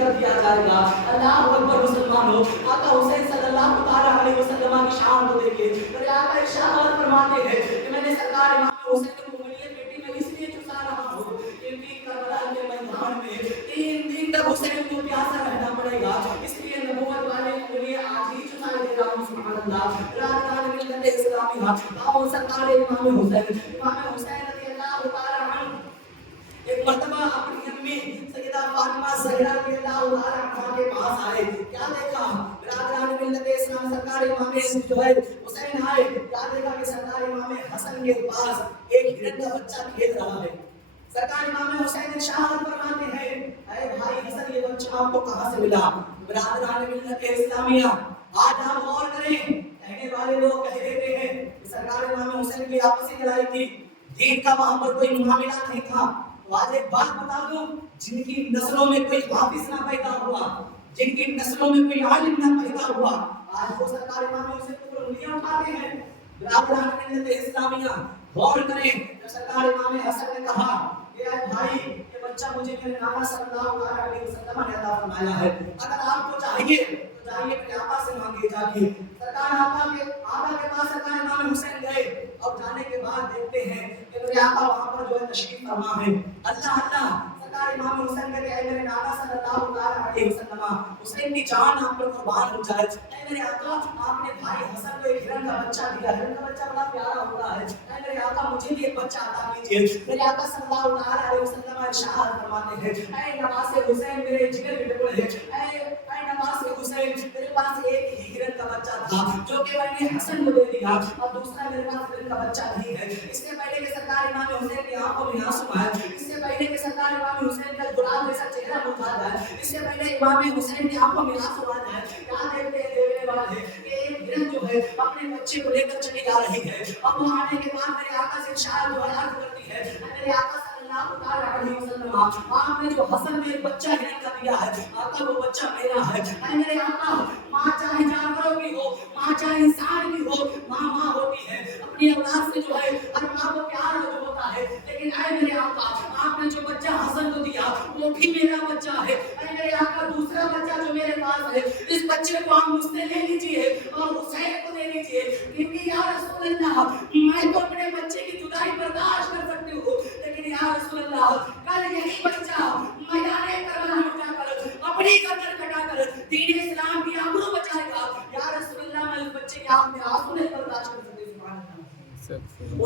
کر دیا جائے گا۔ اللہ اکبر مسلمانوں، آقا حسین صلی اللہ تعالیٰ علیہ وسلم کی شان کو دیکھیے۔ میرے آقا ارشاد فرماتے ہیں کہ میں نے سرکار امام حسین کو انگلیاں بیٹی میں اس لیے چسا رہا ہوں کیونکہ کربلا کے میدان میں 3 دن تک حسین کو پیاسا رہنا پڑے گا، اس لیے نبوت والے انگلیاں آج ہی چسا دے رہا ہوں۔ سبحان اللہ۔ رات ملت اسلامیہ باؤ سرکار امام حسین رضی اللہ تعالیٰ عنہ ایک مرتبہ اپنی امی سیدہ فاطمہ زہرا رضی اللہ تعالیٰ عنہا کے پاس آئے، کیا دیکھا؟ برادران ملت اسلام سرکار امام جو ہے حسین آئے، کیا دیکھا کہ سرکار امام حسن کے پاس ایک ہرن کا بچہ کھیل رہا ہے۔ سرکار امام حسین ارشاد فرماتے ہیں، اے بھائی حسن یہ بچہ آپ کو کہاں سے ملا؟ برادران ملت اسلامیہ آج آپ غور کریں، کہنے والے لوگ کہہ دیتے ہیں کہ سرکار امام حسین کی آپسی لڑائی تھی، دین کا وہاں پر کوئی معاملہ نہیں تھا۔ تو آج ایک بات بتا دوں، جن کی نسلوں میں کوئی حافظ نہ پیدا ہوا، جن کی نسلوں میں کوئی عالم نہ پیدا ہوا، آج وہ سرکار امام حسین کو انگلیاں اٹھاتے ہیں۔ برادران ملت اسلامیہ غور کریں، جب سرکار امام حسن نے کہا کہ اے بھائی یہ بچہ مجھے میرے نانا صلی اللہ علیہ وسلم نے عطا فرمایا ہے، اگر آپ کو چاہیے تو جائیے میرے آقا سے مانگے جا کے۔ سرکار آقا کے پاس سرکار امام حسین گئے، اور جانے کے بعد دیکھتے ہیں کہ میرے آقا وہاں پر جو ہے تشریف فرما ہے۔ اللہ اللہ، سرکار امام حسین کہتے ہیں میرے نانا صلی اللہ علیہ وسلم حسین کی جان آپ پر قربان ہو جائے، اے میرے آقا آپ نے بھائی حسن کو ایک ہرن کا بچہ دیا، ہرن کا بچہ بڑا پیارا ہوتا ہے، اے میرے آقا مجھے بھی ایک بچہ عطا کیجیے۔ میرے آقا صلی اللہ علیہ وسلم ارشاد فرماتے ہیں، اے نواز حسین میرے جگر کے ٹکڑے، اے نواز حسین میرے پاس ایک ہی ہرن کا بچہ تھا جو کہ میں نے حسن کو دے دیا، اور دوسرا میرے پاس ہرن کا بچہ نہیں ہے۔ اس سے پہلے کہ سرکار امام حسین کی آنکھوں میں آنسو آئے، اس سے پہلے کہ سرکار امام حسین کا گلاب جیسا چہرہ مرجھا جائے، اس سے پہلے امام حسین کی آنکھوں میں آنسو آ جائے، کیا دیکھتے ہیں دیکھنے والے کہ ایک ہرن جو ہے اپنے بچے کو لے کر چلی جا رہی ہے، اور وہ آنے کے بعد میرے آقا سے ارشاد جو ہے عرض کرتی ہے، میرے آقا صلی اللہ علیہ وسلم آپ نے جو حسن میں ایک بچہ ہرن کا دیا ہے، آقا وہ بچہ میرا ہے۔ اے میرے آقا ماں چاہے جانوروں کی ہو، ماں چاہے انسان کی ہو، ماں ہوتی ہے، اپنی اولاد سے جو ہے ہر ماں کو پیار جو ہوتا ہے، لیکن اے میرے آقا آپ نے جو بچہ حسن کو دیا وہ بھی میرا بچہ ہے۔ اے میرے آقا دوسرا بچہ جو میرے پاس ہے اس بچے کو آپ مجھ سے لے لیجیے اور حسین کو دے لیجیے، کیونکہ یا رسول اللہ میں تو اپنے بچے کی جدائی برداشت کر سکتی ہوں، لیکن یا رسول اللہ کل یہی بچہ میدان کربلا میں جا کر اپنی گردن کٹا کر دین اسلام کی آبرو بچائے گا، یا رسول اللہ میں اس بچے کے آنکھ میں آنسو نہیں برداشت کر سکتی۔ سبحان اللہ۔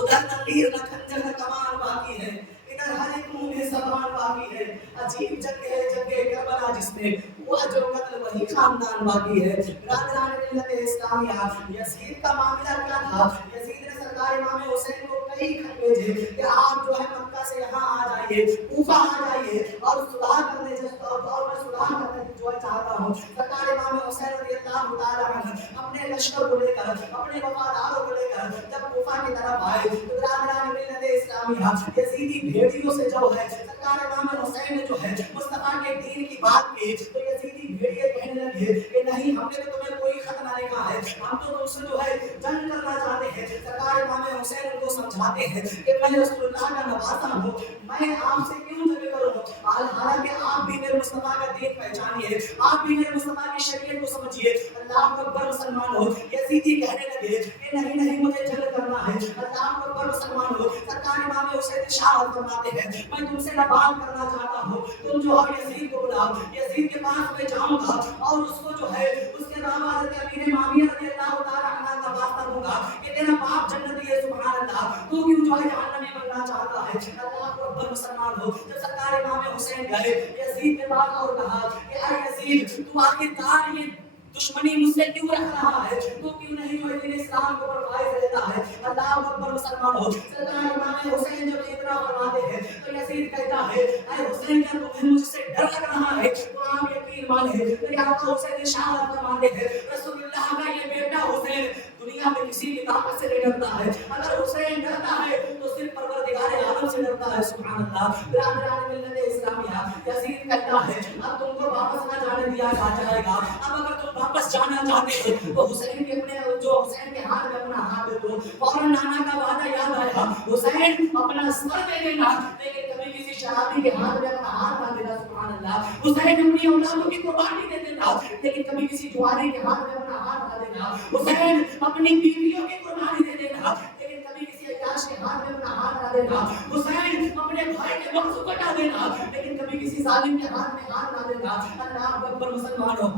ادھر تقدیر نہ کھنجر نہ کمان باقی ہے، ادھر ہر ایک منہ میں زبان باقی ہے، عجیب جنگ ہے جنگ کربلا جس میں ہوا جو قتل وہی خاندان باقی ہے۔ برادران ملت اسلامیہ یزید کا معاملہ کیا تھا؟ یزید نے سرکار امام حسین کو کئی خط بھیجے کہ آپ جو ہے مکہ سے یہاں آ جائیے، کوفہ آ جائیے اور صلح کرنے اور میں صلح کرنے جو ہے چاہتا ہوں۔ سرکار امام حسین رضی اللہ تعالیٰ عنہ اپنے لشکر کو لے کر اپنے وفاداروں کو لے کر جب کوفہ کی طرف آئے تو برادران ملت اسلامیہ یزیدی بھیڑیوں سے جو ہے سرکار امام حسین نے جو ہے مصطفیٰ کے دین کی بات کی تو یزیدی بھیڑیے کہنے لگے کہ نہیں ہم نے تو تمہیں کوئی خط نہ لکھا ہے، ہم تو تم سے جو ہے جنگ کرنا چاہتے ہیں۔ سرکار امام حسین ان کو سمجھاتے ہیں کہ میں رسول اللہ کا نواسا ہوں، میں آپ سے کیوں جنگ کروں، حالانکہ آپ بھی میرے مصطفیٰ کا دین پہچانیے، آپ بھی میرے مصطفیٰ کی شریعت کو سمجھیے۔ اللہ اکبر مسلمان ہو، یزیدی کہنے لگے کہ نہیں نہیں مجھے جنگ کرنا ہے۔ اللہ اکبر مسلمان ہو، سرکار امام حسین ارشاد فرماتے ہیں میں تم سے نہ بات کرنا چاہتا ہوں، تم جو ہے یزید کو بلاؤ، یزید کے پاس میں جاؤں گا اور اس کو جو ہے اس کے بابا حضرت امیر معاویہ رضی اللہ تعالیٰ عنہ کا واسطہ دوں گا کہ تیرا باپ جنتی ہے، سبحان اللہ، تو کیوں جو ہے جہنمی بننا چاہتا ہے۔ اللہ اکبر مسلمان ہو، جب سرکار امام حسین گئے یزید کے پاس اور کہا کہ اے یزید تو آخرکار یہ دشمنی مجھ سے کیوں رکھ رہا ہے، تو کیوں نہیں جو دین اسلام کو پروائز دیتا ہے۔ اللہ اکبر مسلمان ہو، سرکار امام حسین جب اتنا فرماتے ہیں تو یزید کہتا ہے اے حسین کیا تمہیں مجھ سے ڈر لگ رہا ہے، تو آپ یقین مانیں میرے آقا حسین ارشاد فرماتے ہیں رسول اللہ کا یہ بیٹا حسین دنیا میں کسی بھی طاقت سے نہیں ڈرتا ہے، اگر حسین ڈرتا ہے تو صرف پروردگار عالم سے ڈرتا ہے۔ سبحان اللہ۔ برادران ملت اسلامیہ یزید کہتا ہے اب تم کو واپس نہ جانے دیا جائے گا، اب اگر تم واپس جانا چاہتے ہو تو حسین کے اپنے جو حسین کے ہاتھ میں اپنا ہاتھ دے دو۔ فوراً نانا کا وعدہ یاد آیا، حسین اپنا سر دے دینا لیکن کبھی کسی شرابی کے ہاتھ میں اپنا ہاتھ نہ دینا۔ سبحان اللہ۔ हुसैन अपनी औलादों की कुर्बानी दे देता, लेकिन कभी किसी जुआरी के हाथ में अपना हाथ ना देना। हुसैन अपनी बीवियों की कुर्बानी दे देना, लेकिन कभी किसी अय्याश के हाथ में अपना हाथ ना देना। हुसैन अपने भाई के वक्त को कटा देना, लेकिन कभी किसी जालिम के हाथ में हाथ ना देना। अल्लाह अकबर मुसलमानों,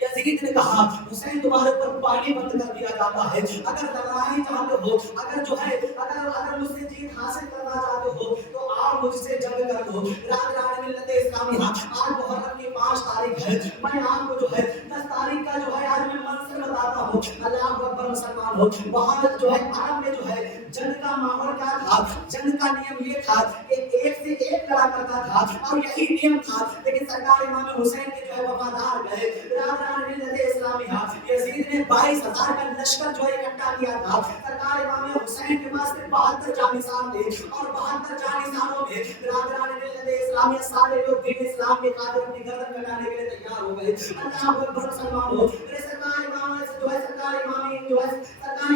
यजीद ने कहा हुसैन तुम्हारे ऊपर पानी बंद कर दिया जाता है, अगर लड़ाई चाहते हो, अगर जो है अगर मुझसे जीत हासिल करना चाहते हो तो आप मुझसे जंग कर लो। राज मिल्लत इस्लामिया, आज मुहर्रम की 5 तारीख है, मैं आपको जो है 10 तारीख का जो है आज मैं मंजर बताता हूँ। अल्लाह अकबर मुसलमान हो, वहाँ जो है अरब में जो है जंग का माहौल क्या था, जंग का नियम ये था कि एक से एक लड़ा करता था और यही नियम था। लेकिन सरकार इमाम हुसैन के जो है वफादार गए। यजीद ने 22,000 का लश्कर जो इकट्ठा किया था। सरकार इमाम हुसैन के पास 72 जानिसार थे और 72 जानिसारों में बिरादरान इस्लामिया सारे लोग दीन इस्लाम के खातिर अपनी गर्दन कटाने के लिए तैयार हो गए। अल्लाह अकबर मुसलमान हो, मेरे सरकार इमाम जो है सरकार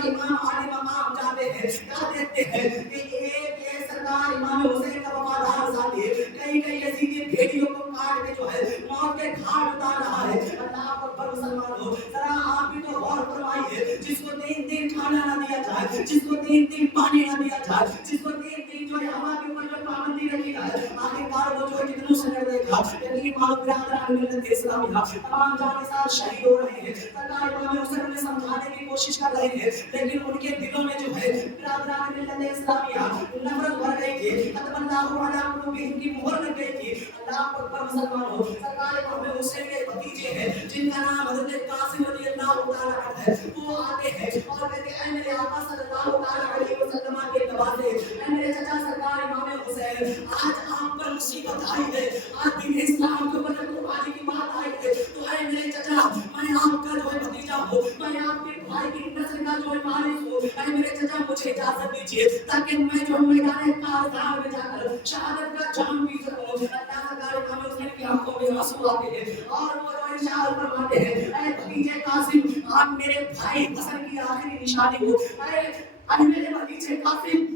इमाम आली मकाम जाते हैं, क्या देखते हैं कि एक सरकार इमाम हुसैन का वफादार साथी कई यजीदी भेड़ियों को काट के जो है मौत के घाट उतार रहा है। अल्लाह अकबर मुसलमान हो, जरा आप भी तो गौर फरमाइए, जिसको 3 दिन खाना ना दिया जाए, जिसको 3 दिन पानी ना दिया जाए, जिसको 3 दिन जो है हवा के ऊपर जो पाबंदी रखी जाए, आखिरकार वो जो है कितनों से डर देगा। यानी मालूम बिरादरान मिल्लत इस्लामिया तमाम जानिसार शहीद हो रहे हैं। सरकार इमाम हुसैन उन्हें समझाने की कोशिश कर रहे हैं, लेकिन उनके दिलों में जो है बिरादरान मिल्लत इस्लामिया नफरत भर गई थी। अल्लाहु अला कुलूबिहिम की मोहर लग गई थी। अल्लाह अकबर मुसलमान हो, सरकार इमाम हुसैन के भतीजे हैं जिनका नाम हज़रत कासिम रज़ियल्लाहु ताला अन्हु है, वो आते हैं और कहते हैं ऐ मेरे आका सल्लल्लाहु ताला अलैहि वसल्लम के नवासे, ऐ मेरे चचा सरकार इमाम हुसैन, आज आप पर मुसीबत आई है, आज दीन इस्लाम के ऊपर कुर्बानी की बात आई है, तो ऐ मेरे चचा मैं आपका जो है भतीजा हूँ, मैं आपके भाई की नस्ल का जो है वारिस हूँ, ऐ मेरे चचा मुझे इजाजत दीजिए ताकि मैं जो मैदान कारज़ार में जाकर शहादत का जाम पी सकूं। अल्लाह सरकार इमाम हुसैन की आंखों में आंसू आते हैं और वो जो इशारा फरमाते हैं, ऐ भतीजे कासिम आप मेरे भाई हसन की आखिरी निशानी हो, ऐ मेरे भतीजे कासिम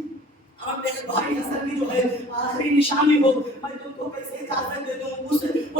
आप मेरे भाई हसन की जो है आखिरी निशानी हो, मैं तुमको कैसे इजाजत दे दूं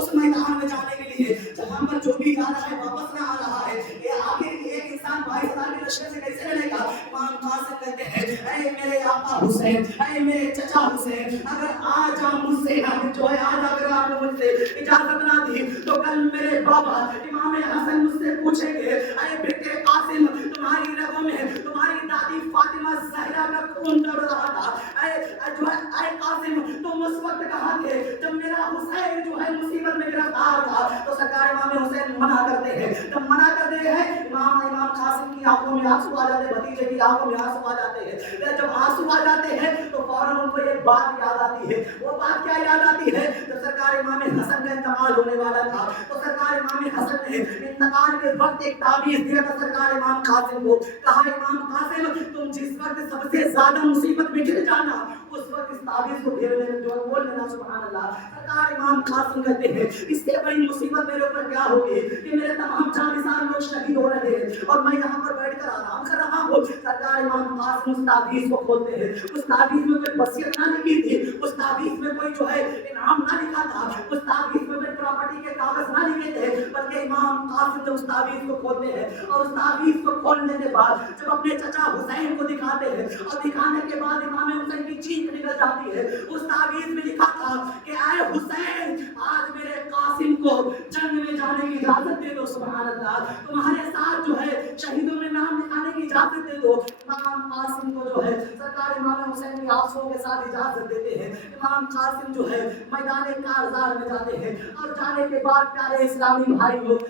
उस मैदान में जाने के लिए जहां पर जो भी जा रहा है वापस ना आ रहा है। ये आखिर एक इंसान 22,000 के लश्कर से कैसे लड़ेगा। इमाम कासिम कहते हैं ऐ मेरे आका हुसैन, ऐ मेरे चचा हुसैन, अगर आज आप मुझसे जो है आज अगर आपने मुझसे इजाजत ना दी तो कल मेरे बाबा इमाम हसन मुझसे पूछेंगे ऐ बेटे कासिम तुम्हारी रगों में तुम्हारी दादी फातिमा ज़हरा का खून दौड़ रहा था, ऐ कासिम तुम उस वक्त कहाँ थे जब मेरा हुसैन जो है मुसीबत में गिरफ्तार था। तो सरकार इमाम हुसैन मना करते हैं, जब मना करते हैं इमाम कासिम की आंखों में आंसू आ जाते हैं, भतीजे की आंखों में आंसू आ जाते हैं। जब आंसू आ जाते हैं तो फौरन उनको एक बात याद आती है। वो बात क्या याद आती है, जब सरकार इमाम हसन का इंतकाल होने वाला था तो सरकार इमाम हसन ने इंतकाल के वक्त एक ताबीज़ दिया था सरकार इमाम कासिम को, कहा इमाम कासिम तुम जिस वक्त सबसे ज्यादा मुसीबत में गिर जाना उस वक्त इस ताबीज़ को घेर लेना, जो बोल लेना सुभान अल्लाह। सरकार इमाम कासिम कहते हैं इससे बड़ी मुसीबत मेरे ऊपर क्या होगी कि मेरे तमाम जानिसार लोग शहीद हो रहे हैं और मैं यहाँ पर बैठकर आराम कर रहा हूँ। सरकार इमाम कासिम उस ताबीज़ को खोलते हैं, उस ताबीज़ में कोई वसीयत ना लिखी थी, उस ताबीज़ में कोई जो है इनाम ना लिखा था, उस ताबीज़ में कोई प्रॉपर्टी के कागज ना लिखे थे, बल्कि इमाम कासिम ने उस ताबीज़ को खोलते हैं और उस ताबीज़ को खोलने के बाद जब अपने चचा हुसैन को दिखाते हैं और दिखाने के बाद इमाम हुसैन की चीख निकल जाती है। उस ताबीज़ में लिखा था कि ऐ हुसैन आज मेरे कासिम को जंग में जाने की इजाजत दे दो, सुभान अल्लाह तुम्हारे साथ जो है शहीदों में नाम लिखाने की इजाजत दे दो। इमाम कासिम को जो है सरकार इमाम हुसैन की आंसुओं के साथ इजाजत देते हैं। इमाम कासिम जो है मैदान कारज़ार में जाते हैं और जाने के बाद प्यारे इस्लामी भाई लोग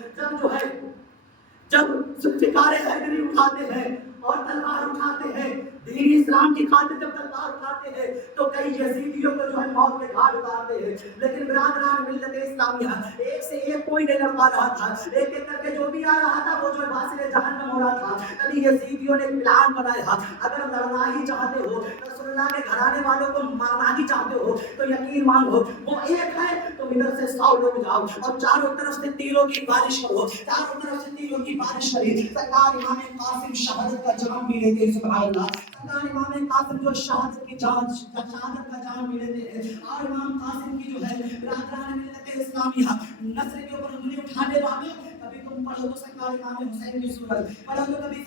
जब जुल्फ़िकार हैदरी उठाते हैं और तलवार उठाते हैं, दीन इस्लाम की खातिर जब तलवार उठाते हैं तो कई यजीदियों को जो है मौत के घाट उतारते हैं। लेकिन बिरादरान मिल्लत इस्लामिया एक से एक कोई नहीं लड़ पा रहा था, एक एक करके जो भी आ रहा था वो जो वासिले जहन्नम हो रहा था। तभी यजीदियों ने प्लान बनाया, अगर लड़ना ही चाहते हो तो अल्लाह के घराने वालों को मारना ही चाहते हो तो यकीन मानो वो एक है, तुम इधर से 100 लोग जाओ और चारों तरफ से तीरों की बारिश करो, चारों तरफ से तीरों की बारिश करी। सरकार इमाम कासिम शहादत का जाम भी लेते हैं, सुभान अल्लाह। सरकार इमाम कासिम जो शहादत का जाम भी लेते हैं, और इमाम कासिम की जो है बिरादरान मिल्लत इस्लामिया नस्र के ऊपर उंगली उठाने वाले, कभी तुम पढ़ो तो सरकार इमाम हुसैन की सूरत पढ़ो, तो कभी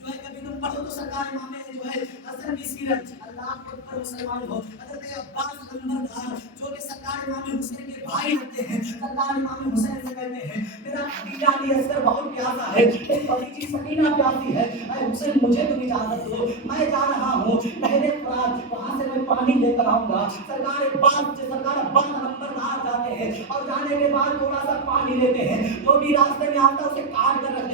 जो है कभी तुम पढ़ो तो सरकार इमाम जो है हसन की सीरत। अल्लाह अकबर मुसलमान हो, हजरत अब्बास नंबरदार जो कि सरकार इमाम हुसैन के भाई होते हैं, सरकार इमाम हुसैन से कहते हैं मेरा भतीजा अली असगर बहुत प्यासा है, एक भतीजी सकीना प्यासी है, ऐ हुसैन मुझे तुम इजाजत दो, मैं जा रहा हूँ नहरे फरात, वहां से मैं पानी लेकर आऊंगा। सरकार अब्बास नंबरदार जाते हैं और जाने के बाद थोड़ा सा पानी लेते हैं, जो भी रास्ते में आता है उसे काट कर रखते हैं।